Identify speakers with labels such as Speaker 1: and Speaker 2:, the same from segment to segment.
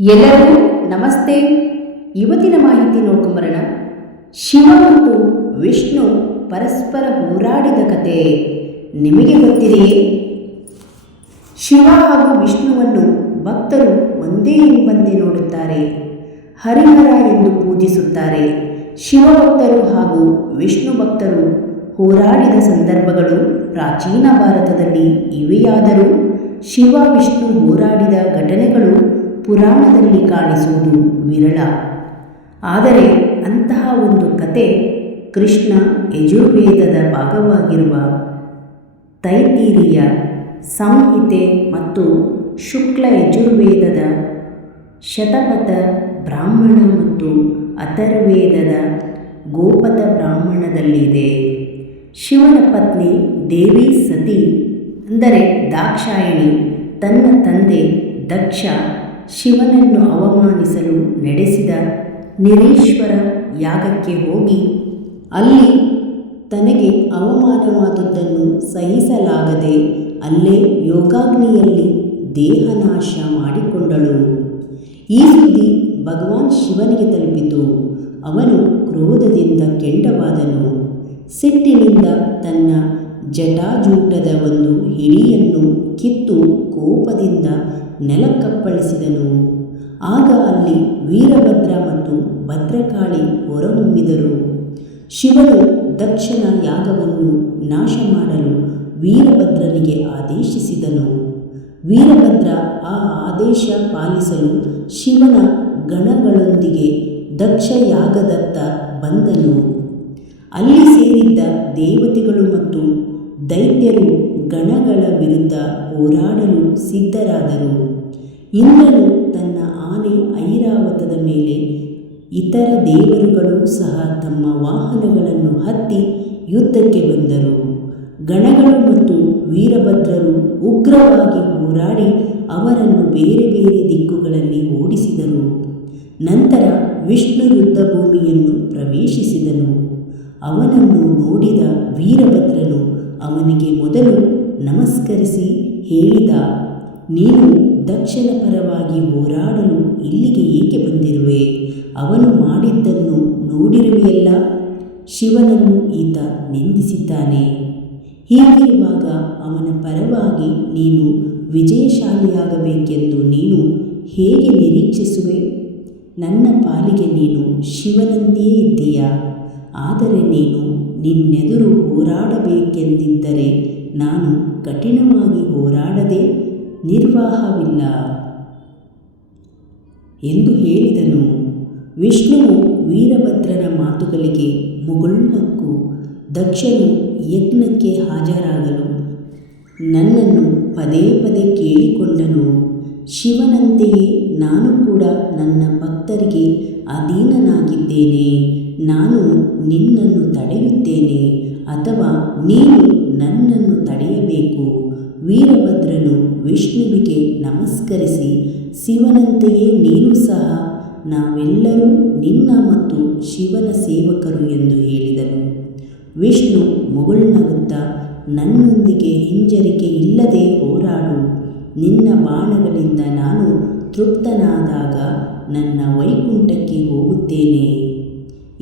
Speaker 1: ಎಲ್ಲರಿಗೂ ನಮಸ್ತೆ. ಇವತ್ತಿನ ಮಾಹಿತಿ ನೋಡ್ಕೊಂಬರೋಣ. ಶಿವ ಮತ್ತು ವಿಷ್ಣು ಪರಸ್ಪರ ಹೋರಾಡಿದ ಕತೆ. ನಿಮಗೆ ಗೊತ್ತಿದೆಯೇ? ಶಿವ ಹಾಗೂ ವಿಷ್ಣುವನ್ನು ಭಕ್ತರು ಒಂದೇ ಎಂಬಂತೆ ನೋಡುತ್ತಾರೆ. ಹರಿಹರ ಎಂದು ಪೂಜಿಸುತ್ತಾರೆ. ಶಿವಭಕ್ತರು ಹಾಗೂ ವಿಷ್ಣು ಭಕ್ತರು ಹೋರಾಡಿದ ಸಂದರ್ಭಗಳು ಪ್ರಾಚೀನ ಭಾರತದಲ್ಲಿ ಇವೆಯಾದರೂ ಶಿವ, ವಿಷ್ಣು ಹೋರಾಡಿದ ಘಟನೆಗಳು ಪುರಾಣದಲ್ಲಿ ಕಾಣಿಸುವುದು ವಿರಳ. ಆದರೆ ಅಂತಹ ಒಂದು ಕತೆ ಕೃಷ್ಣ ಯಜುರ್ವೇದದ ಭಾಗವಾಗಿರುವ ತೈತೀರಿಯ ಸಂಹಿತೆ ಮತ್ತು ಶುಕ್ಲ ಯಜುರ್ವೇದದ ಶತಪಥ ಬ್ರಾಹ್ಮಣ ಮತ್ತು ಅಥರ್ವೇದದ ಗೋಪತ ಬ್ರಾಹ್ಮಣದಲ್ಲಿದೆ. ಶಿವನ ಪತ್ನಿ ದೇವಿ ಸತಿ ಅಂದರೆ ದಾಕ್ಷಾಯಿಣಿ ತನ್ನ ತಂದೆ ದಕ್ಷ ಶಿವನನ್ನು ಅವಮಾನಿಸಲು ನಡೆಸಿದ ನಿರೀಶ್ವರ ಯಾಗಕ್ಕೆ ಹೋಗಿ, ಅಲ್ಲಿ ತನಗೆ ಅವಮಾನವಾದದ್ದನ್ನು ಸಹಿಸಲಾಗದೆ ಅಲ್ಲೇ ಯೋಗಾಗ್ನಿಯಲ್ಲಿ ದೇಹನಾಶ ಮಾಡಿಕೊಂಡಳು. ಈ ಸುದ್ದಿ ಭಗವಾನ್ ಶಿವನಿಗೆ ತಲುಪಿತು. ಅವನು ಕ್ರೋಧದಿಂದ ಕೆಂಡವಾದನು. ಸಿಟ್ಟಿನಿಂದ ತನ್ನ ಜಟಾಜೂಟದ ಒಂದು ಹಿಡಿಯನ್ನು ಕಿತ್ತು ಕೋಪದಿಂದ ನೆಲಕ್ಕಪ್ಪಳಿಸಿದನು ಆಗ ಅಲ್ಲಿ ವೀರಭದ್ರ ಮತ್ತು ಭದ್ರಕಾಳಿ ಹೊರಹೊಮ್ಮಿದರು ಶಿವನು ದಕ್ಷಿಣ ಯಾಗವನ್ನು ನಾಶ ಮಾಡಲು ವೀರಭದ್ರನಿಗೆ ಆದೇಶಿಸಿದನು. ವೀರಭದ್ರ ಆ ಆದೇಶ ಪಾಲಿಸಲು ಶಿವನ ಗಣಗಳೊಂದಿಗೆ ದಕ್ಷ ಯಾಗದತ್ತ ಬಂದನು. ಅಲ್ಲಿ ಸೇರಿದ್ದ ದೇವತೆಗಳು ಮತ್ತು ದೈತ್ಯರು ಗಣಗಳ ವಿರುದ್ಧ ಹೋರಾಡಲು ಸಿದ್ಧರಾದರು. ಇಂದ್ರನು ತನ್ನ ಆನೆ ಐರಾವತದ ಮೇಲೆ ಇತರ ದೇವರುಗಳು ಸಹ ತಮ್ಮ ವಾಹನಗಳನ್ನು ಹತ್ತಿ ಯುದ್ಧಕ್ಕೆ ಬಂದರು. ಗಣಗಳು ಮತ್ತು ವೀರಭದ್ರರು ಉಗ್ರವಾಗಿ ಹೋರಾಡಿ ಅವರನ್ನು ಬೇರೆ ಬೇರೆ ದಿಕ್ಕುಗಳಲ್ಲಿ ಓಡಿಸಿದರು. ನಂತರ ವಿಷ್ಣು ಯುದ್ಧ ಭೂಮಿಯನ್ನು ಪ್ರವೇಶಿಸಿದನು. ಅವನನ್ನು ನೋಡಿದ ವೀರಭದ್ರನು ಅವನಿಗೆ ಮೊದಲು ನಮಸ್ಕರಿಸಿ ಹೇಳಿದ, ನೀನು ದಕ್ಷನ ಪರವಾಗಿ ಹೋರಾಡಲು ಇಲ್ಲಿಗೆ ಏಕೆ ಬಂದಿರುವೆ? ಅವನು ಮಾಡಿದ್ದನ್ನು ನೋಡಿರುವೆಯಲ್ಲ, ಶಿವನನ್ನು ಈತ ನಿಂದಿಸಿದ್ದಾನೆ. ಹೀಗಿರುವಾಗ ಅವನ ಪರವಾಗಿ ನೀನು ವಿಜಯಶಾಲಿಯಾಗಬೇಕೆಂದು ನೀನು ಹೇಗೆ ನಿರೀಕ್ಷಿಸುವೆ? ನನ್ನ ಪಾಲಿಗೆ ನೀನು ಶಿವನಂತೆಯೇ ಇದ್ದೀಯಾ? ಆದರೆ ನೀನು ನಿನ್ನೆದುರು ಹೋರಾಡಬೇಕೆಂದಿದ್ದರೆ ನಾನು ಕಠಿಣವಾಗಿ ಹೋರಾಡದೆ ನಿರ್ವಾಹವಿಲ್ಲ. ಎಂದು ಹೇಳಿದನು. ವಿಷ್ಣುವು ವೀರಭದ್ರನ ಮಾತುಗಳಿಗೆ ಮುಗುಳ್ನಕ್ಕು ದಕ್ಷನು ಯಜ್ಞಕ್ಕೆ ಹಾಜರಾಗಲು ನನ್ನನ್ನು ಪದೇ ಪದೇ ಕೇಳಿಕೊಂಡನು. ಶಿವನಂತೆಯೇ ನಾನು ಕೂಡ ನನ್ನ ಭಕ್ತರಿಗೆ ಅಧೀನನಾಗಿದ್ದೇನೆ. ನಾನು ನಿನ್ನನ್ನು ತಡೆಯುತ್ತೇನೆ ಅಥವಾ ನೀನು ನನ್ನನ್ನು ತಡೆಯಬೇಕು. ವೀರಭದ್ರನು ವಿಷ್ಣುವಿಗೆ ನಮಸ್ಕರಿಸಿ, ಶಿವನಂತೆಯೇ ನೀನು ಸಹ ನಾವೆಲ್ಲರೂ ನಿನ್ನ ಮತ್ತು ಶಿವನ ಸೇವಕರು ಎಂದು ಹೇಳಿದನು. ವಿಷ್ಣು ಮುಗುಳ್ನಗುತ್ತಾ ನನ್ನೊಂದಿಗೆ ಹಿಂಜರಿಕೆ ಇಲ್ಲದೆ ಹೋರಾಡು. ನಿನ್ನ ಬಾಣಗಳಿಂದ ನಾನು ತೃಪ್ತನಾದಾಗ ನನ್ನ ವೈಕುಂಠಕ್ಕೆ ಹೋಗುತ್ತೇನೆ.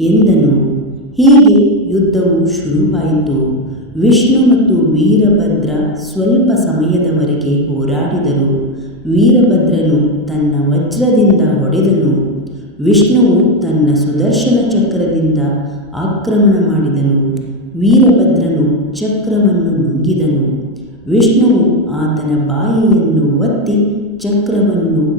Speaker 1: ಎಂದನು. ಹೀಗೆ ಯುದ್ಧವು ಶುರುವಾಯಿತು. ವಿಷ್ಣು ಮತ್ತು ವೀರಭದ್ರ ಸ್ವಲ್ಪ ಸಮಯದವರೆಗೆ ಹೋರಾಡಿದರು. ವೀರಭದ್ರನು ತನ್ನ ವಜ್ರದಿಂದ ಹೊಡೆದನು. ವಿಷ್ಣುವು ತನ್ನ ಸುದರ್ಶನ ಚಕ್ರದಿಂದ ಆಕ್ರಮಣ ಮಾಡಿದನು. ವೀರಭದ್ರನು ಚಕ್ರವನ್ನು ನುಂಗಿದನು. ವಿಷ್ಣುವು ಆತನ ಬಾಯಿಯನ್ನು ಒತ್ತಿ ಚಕ್ರವನ್ನು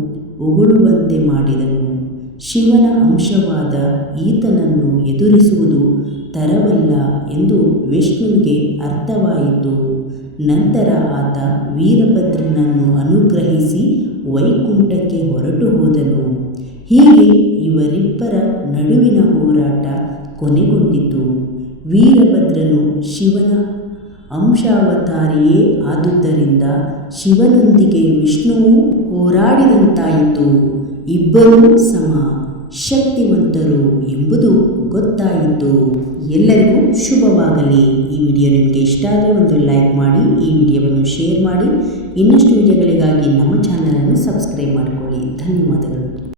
Speaker 1: ಉಗುಳುವಂತೆ ಮಾಡಿದನು. ಶಿವನ ಅಂಶವಾದ ಈತನನ್ನು ಎದುರಿಸುವುದು ತರವಲ್ಲ ಎಂದು ವಿಷ್ಣುವಿಗೆ ಅರ್ಥವಾಯಿತು. ನಂತರ ಆತ ವೀರಭದ್ರನನ್ನು ಅನುಗ್ರಹಿಸಿ ವೈಕುಂಠಕ್ಕೆ ಹೊರಟು ಹೋದನು. ಹೀಗೆ ಇವರಿಬ್ಬರ ನಡುವಿನ ಹೋರಾಟ ಕೊನೆಗೊಂಡಿತು. ವೀರಭದ್ರನು ಶಿವನ ಅಂಶಾವತಾರಿಯೇ ಆದುದರಿಂದ ಶಿವನೊಂದಿಗೆ ವಿಷ್ಣುವು ಹೋರಾಡಿದಂತಾಯಿತು. ಇಬ್ಬರೂ ಸಮ ಶಕ್ತಿವಂತರು ಎಂಬುದು ಗೊತ್ತಾಯಿತು. ಎಲ್ಲರಿಗೂ ಶುಭವಾಗಲಿ. ಈ ವಿಡಿಯೋ ನಿಮಗೆ ಇಷ್ಟ ಆದರೆ ಒಂದು ಲೈಕ್ ಮಾಡಿ, ಈ ವಿಡಿಯೋವನ್ನು ಶೇರ್ ಮಾಡಿ. ಇನ್ನಷ್ಟು ವಿಡಿಯೋಗಳಿಗಾಗಿ ನಮ್ಮ ಚಾನಲನ್ನು ಸಬ್ಸ್ಕ್ರೈಬ್ ಮಾಡಿಕೊಳ್ಳಿ. ಧನ್ಯವಾದಗಳು.